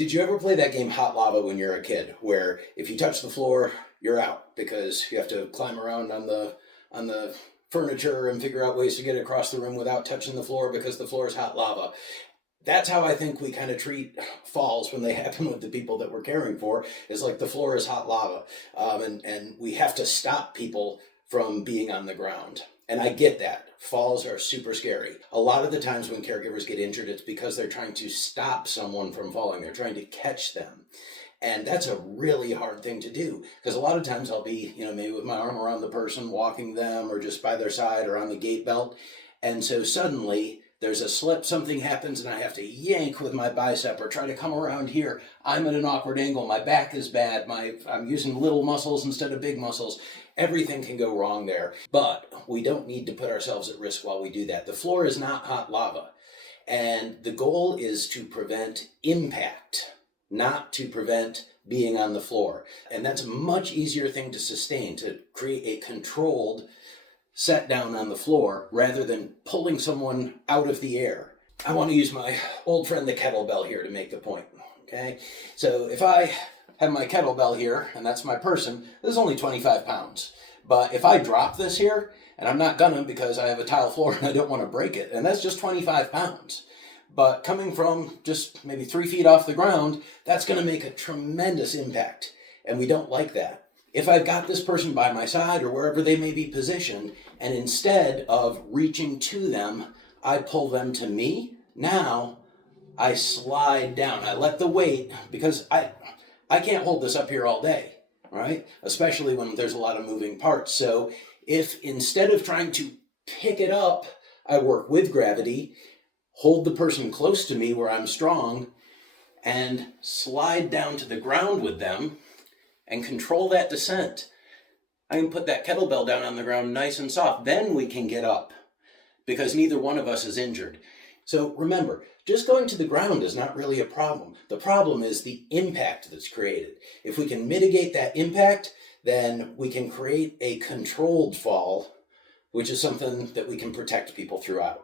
Did you ever play that game Hot Lava when you're a kid, where if you touch the floor, you're out because you have to climb around on the furniture and figure out ways to get across the room without touching the floor because the floor is hot lava? That's how I think we kind of treat falls when they happen with the people that we're caring for, is like the floor is hot lava. And we have to stop people from being on the ground. And I get that. Falls are super scary. A lot of the times when caregivers get injured, it's because they're trying to stop someone from falling. They're trying to catch them. And that's a really hard thing to do, because a lot of times I'll be, maybe with my arm around the person, walking them, or just by their side or on the gate belt. And so suddenly there's a slip, something happens, and I have to yank with my bicep or try to come around here. I'm at an awkward angle. My back is bad. I'm using little muscles instead of big muscles. Everything can go wrong there. But we don't need to put ourselves at risk while we do that. The floor is not hot lava. And the goal is to prevent impact, not to prevent being on the floor. And that's a much easier thing to sustain, to create a controlled set down on the floor rather than pulling someone out of the air. I want to use my old friend the kettlebell here to make the point, okay? So if I have my kettlebell here, and that's my person, this is only 25 pounds. But if I drop this here, and I'm not gonna because I have a tile floor and I don't want to break it, and that's just 25 pounds. But coming from just maybe 3 feet off the ground, that's gonna make a tremendous impact. And we don't like that. If I've got this person by my side or wherever they may be positioned, and instead of reaching to them, I pull them to me, now I slide down. I let the weight, because I can't hold this up here all day, right? Especially when there's a lot of moving parts. So if instead of trying to pick it up, I work with gravity, hold the person close to me where I'm strong, and slide down to the ground with them, and control that descent, I can put that kettlebell down on the ground nice and soft. Then we can get up, because neither one of us is injured. So remember, just going to the ground is not really a problem. The problem is the impact that's created. If we can mitigate that impact, then we can create a controlled fall, which is something that we can protect people throughout.